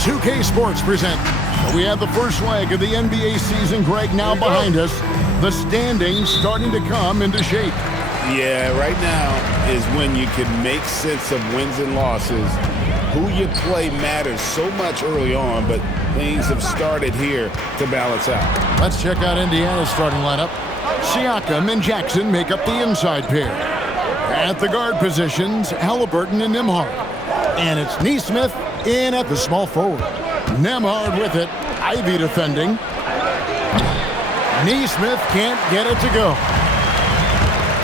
2K Sports present. We have the first leg of the NBA season, Greg, now behind us. The standings starting to come into shape. Yeah, right now is when you can make sense of wins and losses. Who you play matters so much early on, but things have started here to balance out. Let's check out Indiana's starting lineup. Siakam and Jackson make up the inside pair. At the guard positions, Halliburton and Nembhard. And it's Nesmith in at the small forward. Nembhard with it. Ivy defending. Nesmith can't get it to go.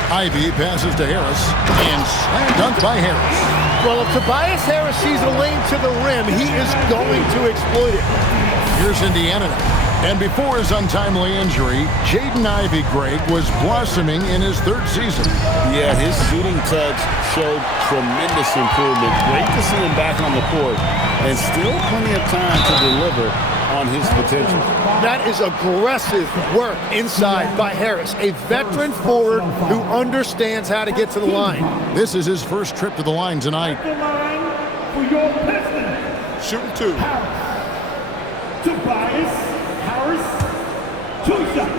Ivy passes to Harris, and slam dunk by Harris. Well, if Tobias Harris sees a lane to the rim, he is going to exploit it. Here's Indiana now. And before his untimely injury, Jaden Ivey, Greg, was blossoming in his third season. Yeah, his shooting touch showed tremendous improvement. Great to see him back on the court, and still plenty of time to deliver on his potential. That is aggressive work inside by Harris, a veteran forward who understands how to get to the line. This is his first trip to the line tonight. For your Pistons. Shooting two. Tobias Harris, 2 shots.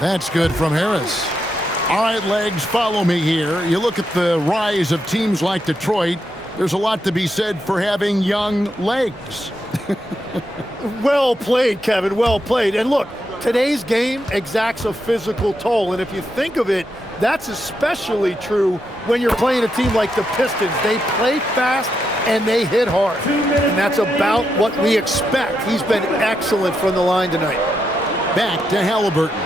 That's good from Harris. All right, legs, follow me here. You look at the rise of teams like Detroit, there's a lot to be said for having young legs. Well played, Kevin, well played. And look, today's game exacts a physical toll, and if you think of it, that's especially true when you're playing a team like the Pistons. They play fast and they hit hard, and that's about what we expect. He's been excellent from the line tonight. Back to Halliburton.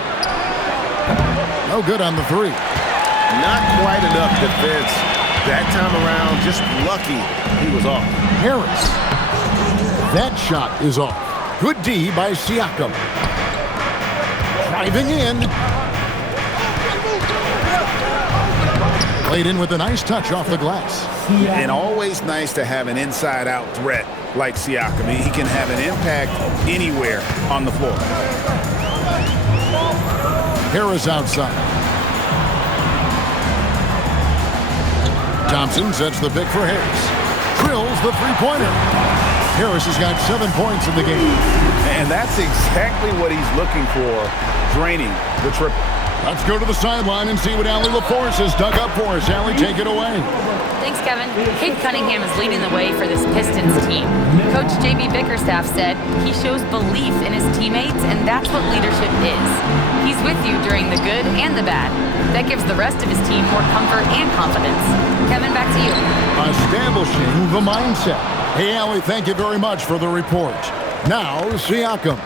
No good on the three. Not quite enough defense. That time around, just lucky he was off. Harris. That shot is off. Good D by Siakam. Driving in. Played in with a nice touch off the glass. And always nice to have an inside-out threat like Siakam. He can have an impact anywhere on the floor. Harris outside. Thompson sets the pick for Harris. Drills the three-pointer. Harris has got 7 points in the game. And that's exactly what he's looking for, draining the triple. Let's go to the sideline and see what Allie LaForce has dug up for us. Allie, take it away. Thanks, Kevin. Cade Cunningham is leading the way for this Pistons team. Coach J.B. Bickerstaff said he shows belief in his teammates, and that's what leadership is. He's with you during the good and the bad. That gives the rest of his team more comfort and confidence. Kevin, back to you. Establishing the mindset. Hey, Allie, thank you very much for the report. Now, Siakam.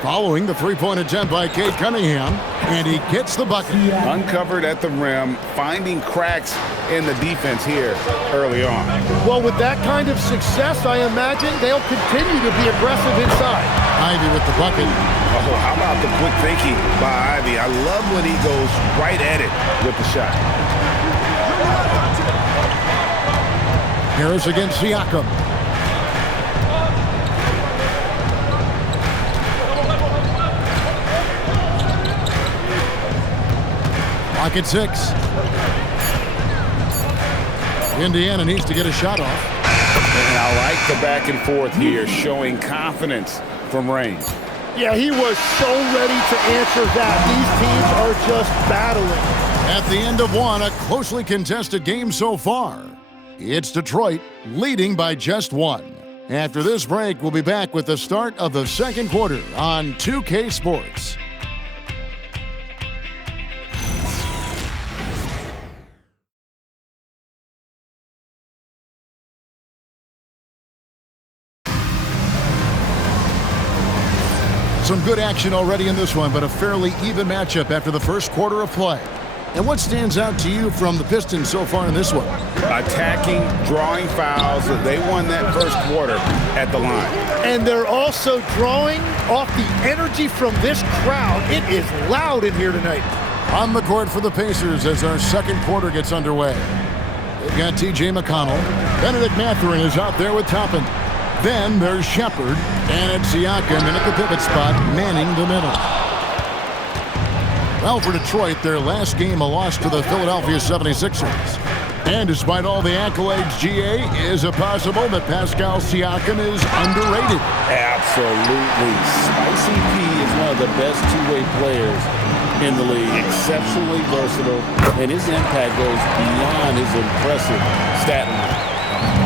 Following the three-point attempt by Cade Cunningham, and he gets the bucket. Uncovered at the rim, finding cracks in the defense here early on. Well, with that kind of success, I imagine they'll continue to be aggressive inside. Ivy with the bucket. Oh, how about the quick thinking by Ivy? I love when he goes right at it with the shot. Harris against Siakam. Clock at 6. Indiana needs to get a shot off. And I like the back and forth here, showing confidence from range. Yeah, he was so ready to answer that. These teams are just battling. At the end of one, a closely contested game so far. It's Detroit leading by just 1. After this break, we'll be back with the start of the second quarter on 2K Sports. Some good action already in this one, but a fairly even matchup after the first quarter of play. And what stands out to you from the Pistons so far in this one? Attacking, drawing fouls. They won that first quarter at the line. And they're also drawing off the energy from this crowd. It is loud in here tonight. On the court for the Pacers as our second quarter gets underway. They've got T.J. McConnell. Benedict Mathurin is out there with Toppin. Then there's Shepard, and it's Siakam in at the pivot spot, manning the middle. Well, for Detroit, their last game a loss to the Philadelphia 76ers. And despite all the accolades, GA, is it possible that Pascal Siakam is underrated? Absolutely. Spicy P is one of the best two-way players in the league. Exceptionally versatile, and his impact goes beyond his impressive stat line.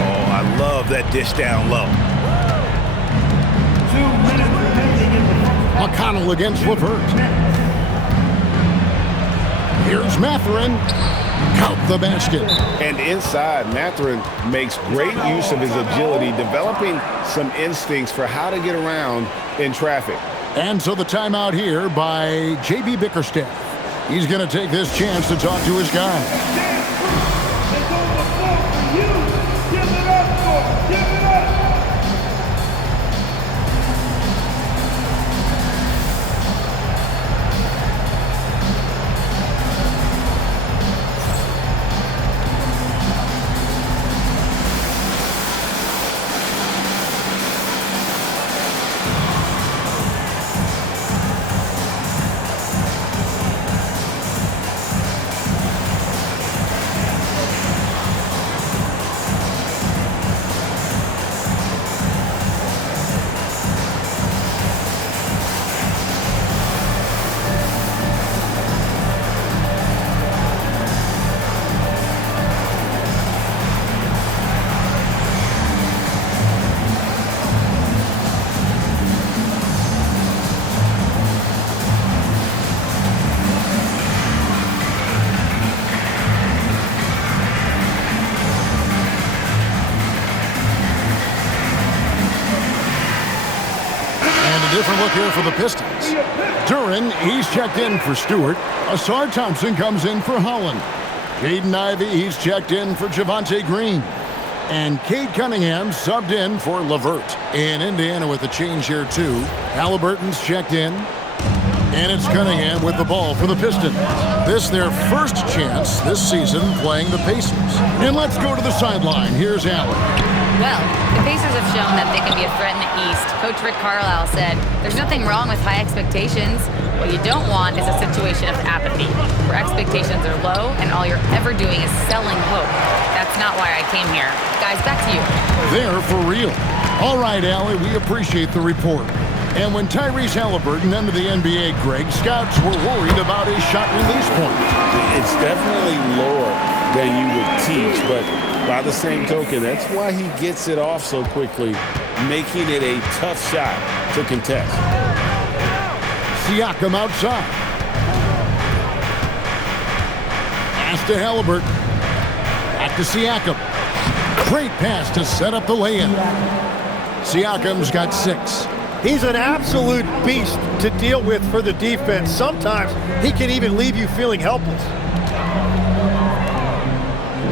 Oh, I love that dish down low. 2 minutes remaining in the McConnell against LeVert. Here's Mathurin. Count the basket. And inside, Mathurin makes great use of his agility, developing some instincts for how to get around in traffic. And so the timeout here by J.B. Bickerstaff. He's going to take this chance to talk to his guys. It's on the floor for you. Give it up for him. Give it up. Different look here for the Pistons. Duren, he's checked in for Stewart. Asar Thompson comes in for Holland. Jaden Ivey, he's checked in for Javonte Green. And Cade Cunningham subbed in for LeVert. In Indiana with a change here too. Halliburton's checked in. And it's Cunningham with the ball for the Pistons. This their first chance this season playing the Pacers. And let's go to the sideline. Here's Allen. Well, the Pacers have shown that they can be a threat in the East. Coach Rick Carlisle said, there's nothing wrong with high expectations. What you don't want is a situation of apathy, where expectations are low and all you're ever doing is selling hope. That's not why I came here. Guys, back to you. They're for real. All right, Allie, we appreciate the report. And when Tyrese Halliburton entered the NBA, Greg, scouts were worried about his shot release point. It's definitely lower than you would teach, but by the same token, that's why he gets it off so quickly, making it a tough shot to contest. Siakam outside. Pass to Halliburton. Back to Siakam. Great pass to set up the lay-in. Siakam's got 6. He's an absolute beast to deal with for the defense. Sometimes he can even leave you feeling helpless.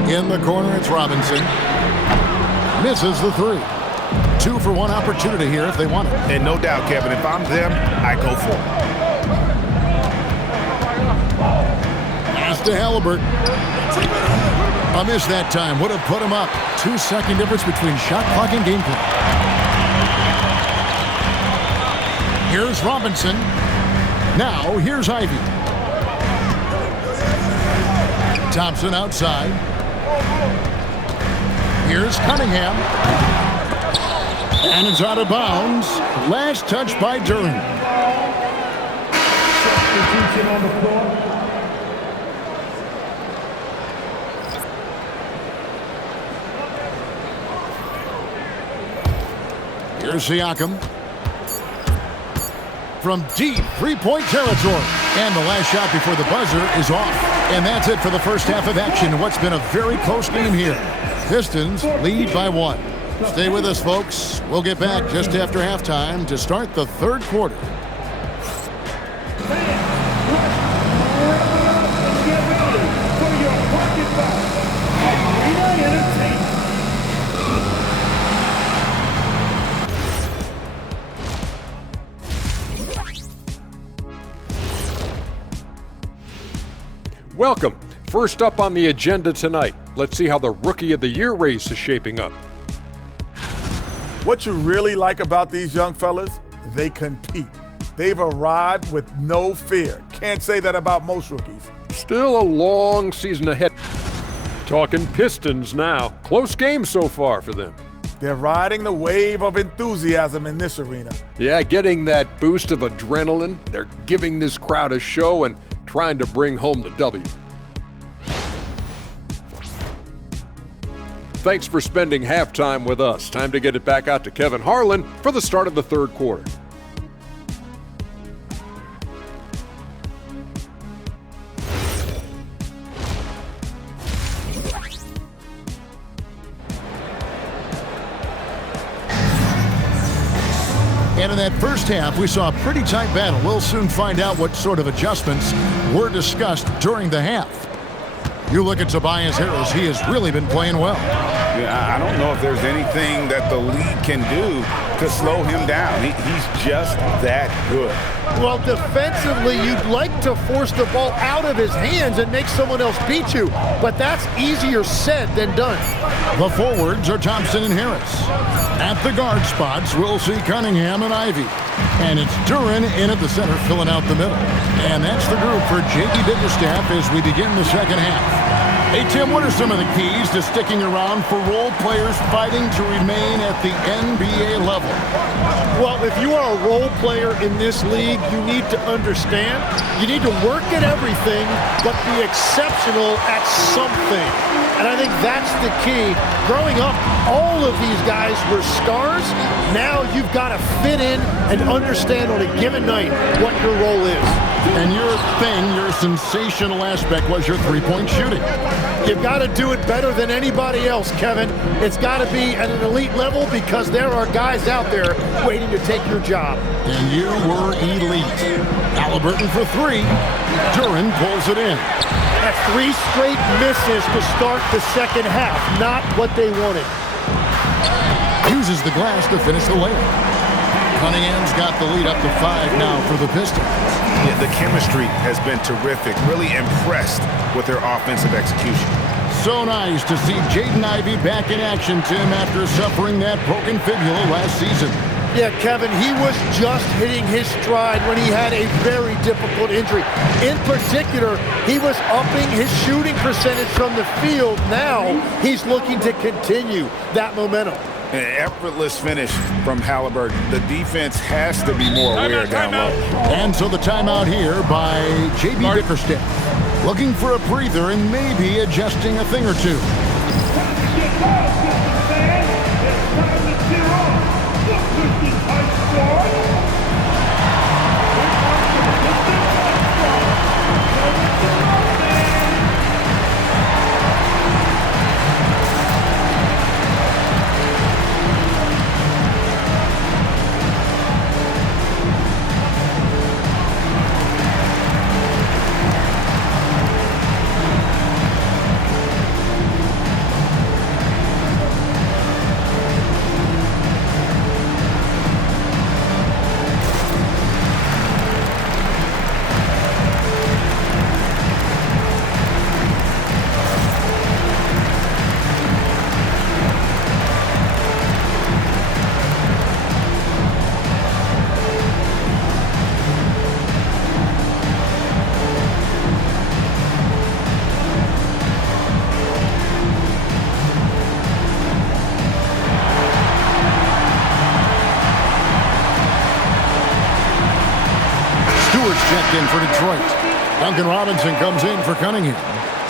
In the corner, it's Robinson. Misses the 3. 2 for 1 opportunity here if they want it. And no doubt, Kevin, if I'm them, I go for it. Pass to Halliburton. A miss that time. Would have put him up. 2-second difference between shot clock and game clock. Here's Robinson. Now, here's Ivey. Thompson outside. Here's Cunningham. And it's out of bounds. Last touch by Duren. Substitution on the floor. Here's Siakam. From deep three-point territory. And the last shot before the buzzer is off. And that's it for the first half of action. What's been a very close game here. Pistons lead by 1. Stay with us, folks. We'll get back just after halftime to start the third quarter. Get ready for your pocket back. Arena Entertainment. Welcome. First up on the agenda tonight, let's see how the Rookie of the Year race is shaping up. What you really like about these young fellas, they compete. They've arrived with no fear. Can't say that about most rookies. Still a long season ahead Talking Pistons now. Close game so far for them. They're riding the wave of enthusiasm in this arena. Yeah, getting that boost of adrenaline. They're giving this crowd a show and trying to bring home the W. Thanks for spending halftime with us. Time to get it back out to Kevin Harlan for the start of the third quarter. And in that first half, we saw a pretty tight battle. We'll soon find out what sort of adjustments were discussed during the half. You look at Tobias Harris, he has really been playing well. Yeah, I don't know if there's anything that the league can do to slow him down. He's just that good. Well, defensively, you'd like to force the ball out of his hands and make someone else beat you, but that's easier said than done. The forwards are Thompson and Harris. At the guard spots, we'll see Cunningham and Ivy. And it's Duren in at the center, filling out the middle. And that's the group for J.B. Bickerstaff as we begin the second half. Hey, Tim, what are some of the keys to sticking around for role players fighting to remain at the NBA level? Well, if you are a role player in this league, you need to understand you need to work at everything, but be exceptional at something. And I think that's the key. Growing up, all of these guys were stars. Now you've got to fit in and understand on a given night what your role is. And your thing, your sensational aspect was your three-point shooting. You've got to do it better than anybody else, Kevin. It's got to be at an elite level because there are guys out there waiting to take your job. And you were elite. Halliburton for three. Duren pulls it in. That's three straight misses to start the second half. Not what they wanted. Uses the glass to finish the layup. Cunningham's got the lead up to 5 now for the Pistons. Yeah, the chemistry has been terrific. Really impressed with their offensive execution. So nice to see Jaden Ivey back in action, Tim, after suffering that broken fibula last season. Yeah, Kevin, he was just hitting his stride when he had a very difficult injury. In particular, he was upping his shooting percentage from the field. Now he's looking to continue that momentum. An effortless finish from Halliburton. The defense has to be more aware down low. And so the timeout here by J.B. Bickerstaff. Looking for a breather and maybe adjusting a thing or two. Checked in for Detroit. Duncan Robinson comes in for Cunningham.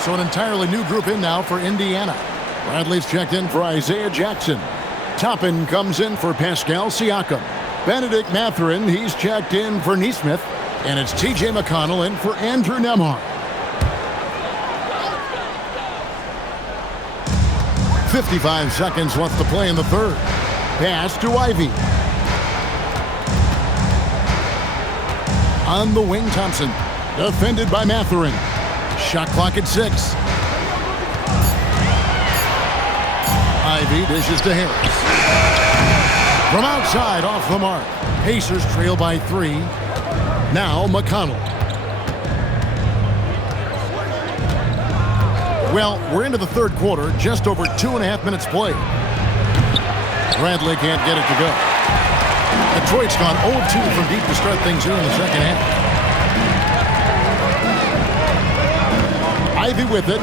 So an entirely new group in now for Indiana. Bradley's checked in for Isaiah Jackson. Toppin comes in for Pascal Siakam. Benedict Mathurin, he's checked in for Nesmith. And it's T.J. McConnell in for Andrew Nembhard. 55 seconds left to play in the third. Pass to Ivy. On the wing, Thompson. Defended by Mathurin. Shot clock at 6. Ivy dishes to Harris. From outside, off the mark. Pacers trail by 3. Now McConnell. Well, we're into the third quarter. Just over 2.5 minutes played. Bradley can't get it to go. Detroit's gone 0-2 from deep to start things here in the second half. Ivy with it.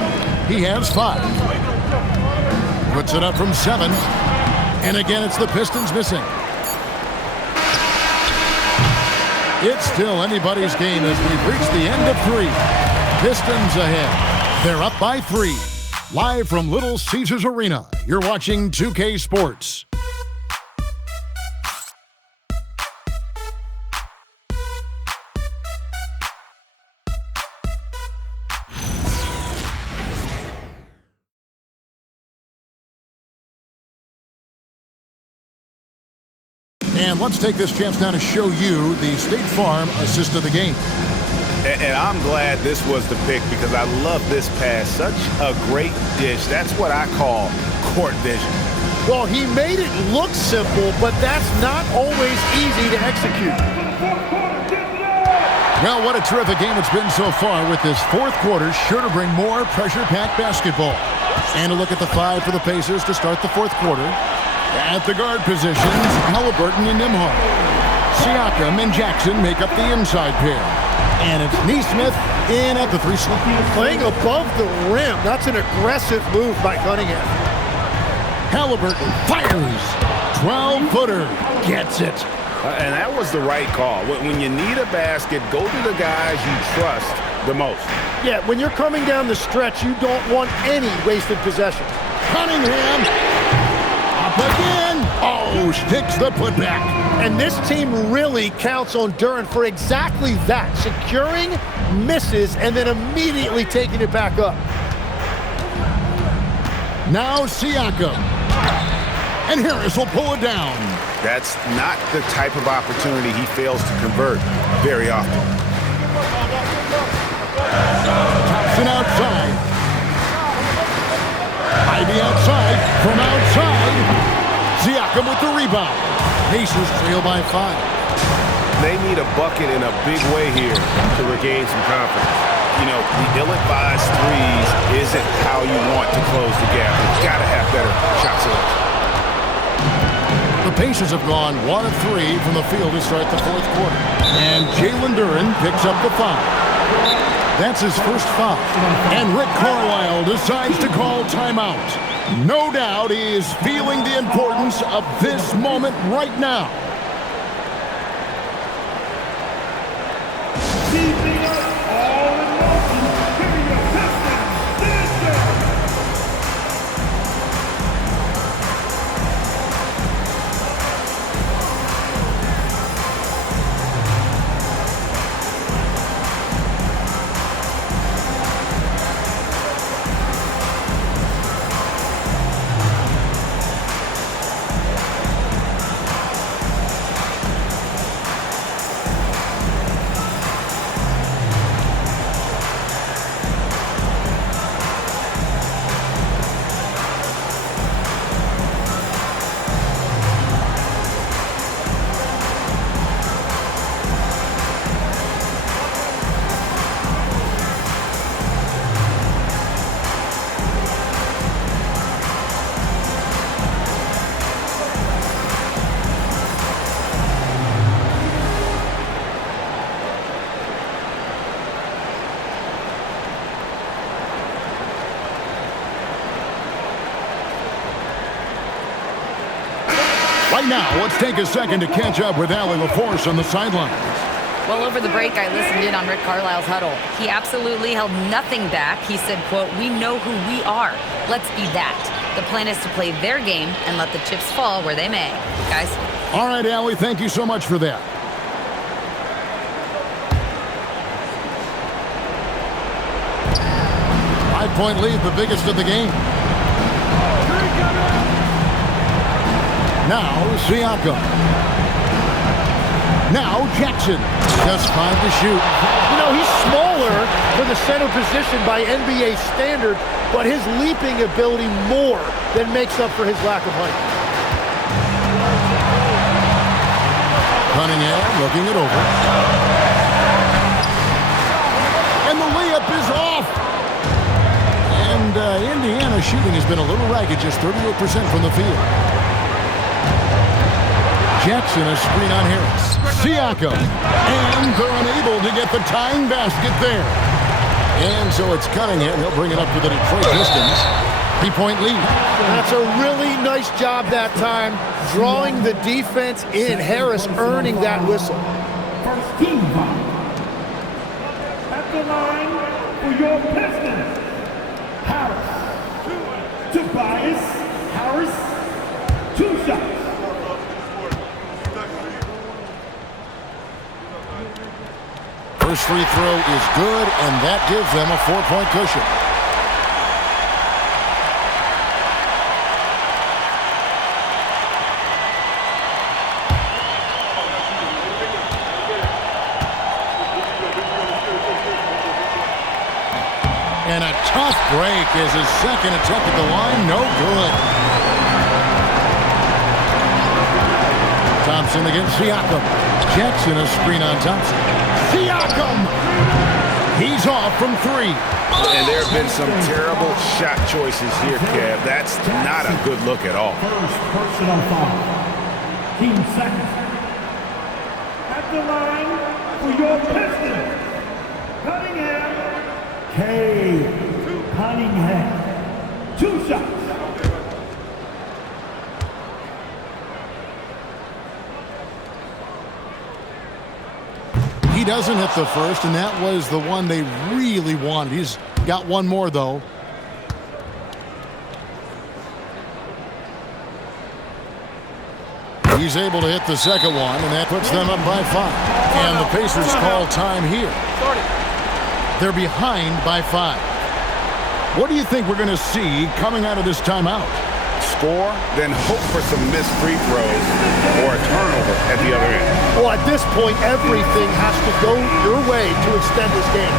He has 5. Puts it up from 7. And again, it's the Pistons missing. It's still anybody's game as we've reached the end of 3. Pistons ahead. They're up by 3. Live from Little Caesars Arena, you're watching 2K Sports. And let's take this chance now to show you the State Farm assist of the game. And I'm glad this was the pick because I love this pass. Such a great dish. That's what I call court vision. Well, he made it look simple, but that's not always easy to execute. Well, what a terrific game it's been so far with this fourth quarter. Sure to bring more pressure-packed basketball. And a look at the 5 for the Pacers to start the fourth quarter. At the guard positions, Haliburton and Nembhard. Siakam and Jackson make up the inside pair. And it's Neesmith in at the 3 slot. Playing above the rim. That's an aggressive move by Cunningham. Haliburton fires. 12-footer. Gets it. And that was the right call. When you need a basket, go to the guys you trust the most. Yeah, when you're coming down the stretch, you don't want any wasted possession. Cunningham. Up again. Oh, sticks the putback. And this team really counts on Duren for exactly that. Securing, misses, and then immediately taking it back up. Now Siakam. And Harris will pull it down. That's not the type of opportunity he fails to convert very often. Thompson outside. Ivy outside. From outside. Siakam with the rebound. Pacers trail by 5. They need a bucket in a big way here to regain some confidence. You know, the ill-advised threes isn't how you want to close the gap. You've got to have better shot selection. The Pacers have gone 1 of 3 from the field to start the fourth quarter. And Jalen Duren picks up the foul. That's his first foul. And Rick Carlisle decides to call timeout. No doubt he is feeling the importance of this moment right now. Keeping us all in motion. Here are your Pistons. Listen. Right now, let's take a second to catch up with Allie LaForce on the sidelines. Well, over the break, I listened in on Rick Carlisle's huddle. He absolutely held nothing back. He said, quote, "We know who we are. Let's be that." The plan is to play their game and let the chips fall where they may. Guys? All right, Allie, thank you so much for that. Five-point lead, the biggest of the game. Now, Siakam. Now, Jackson. Just 5 to shoot. You know, he's smaller for the center position by NBA standard, but his leaping ability more than makes up for his lack of height. Cunningham looking it over. And the layup is off. And Indiana's shooting has been a little ragged, just 38% from the field. Jackson, a screen on Harris. Siakam. And they're unable to get the tying basket there. And so it's Cunningham. He'll bring it up to the Detroit Pistons. 3-point lead. That's a really nice job that time, drawing the defense in. Harris earning that whistle. First team foul. At the line for your Pistons, Harris. Tobias Harris, 2 shots. First free throw is good, and that gives them a 4-point cushion. And a tough break is his second attempt at the line. No good. Thompson against Siakam. Jackson a screen on Thompson. Siakam! He's off from 3. And there have been some terrible shot choices here, Kev. That's not a good look at all. First personal foul. Team second. At the line for your Pistons, Cunningham. Cunningham. 2 shots. He doesn't hit the first, and that was the one they really wanted. He's got one more, though. He's able to hit the second one, and that puts them up by 5. And the Pacers call time here. They're behind by 5. What do you think we're going to see coming out of this timeout? Score, then hope for some missed free throws or a turnover at the other end. Well, at this point, everything has to go your way to extend this game.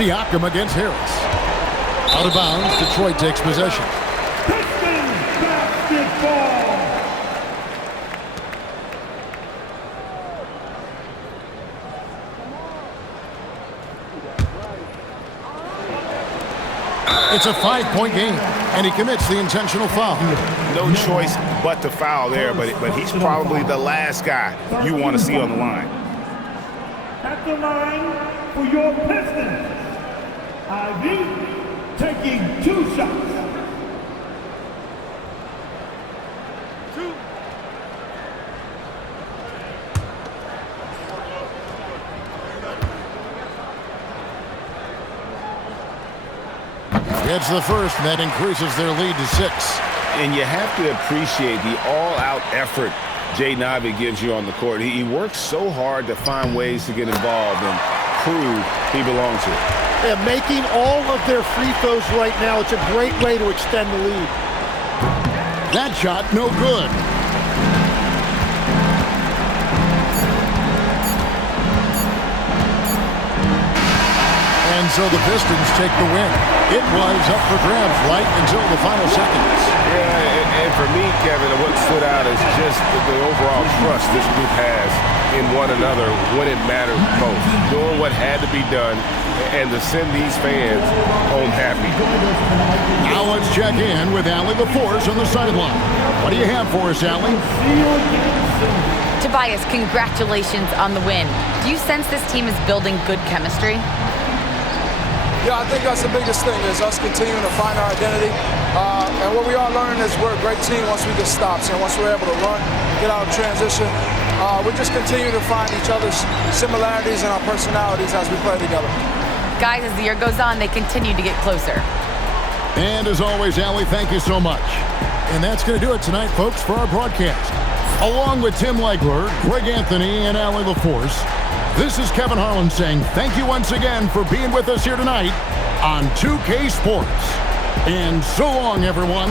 Siakam against Harris. Out of bounds, Detroit takes possession. Pistons basketball. It's a 5-point game, and he commits the intentional foul. No choice but to foul there, but he's probably the last guy you want to see on the line. At the line for your Pistons, Ivy taking 2 shots. Gets the first, and that increases their lead to 6. And you have to appreciate the all-out effort Jaden Ivey gives you on the court. He works so hard to find ways to get involved and prove he belongs here. Yeah, making all of their free throws right now, it's a great way to extend the lead. That shot, no good. And so the Pistons take the win. It was up for grabs right until the final seconds. Yeah, and for me, Kevin, what stood out is just the overall trust this group has in one another when it matters most. Doing what had to be done and to send these fans home happy. Now let's check in with Allie LaForce on the sideline. What do you have for us, Allie? Tobias, congratulations on the win. Do you sense this team is building good chemistry? Yeah, I think that's the biggest thing is us continuing to find our identity. And what we are learning is we're a great team once we get stops. And once we're able to run, get out of transition, we just continue to find each other's similarities and our personalities as we play together. Guys, as the year goes on, they continue to get closer. And as always, Allie, thank you so much. And that's going to do it tonight, folks, for our broadcast. Along with Tim Legler, Greg Anthony, and Allie LaForce, this is Kevin Harlan saying thank you once again for being with us here tonight on 2K Sports. And so long, everyone.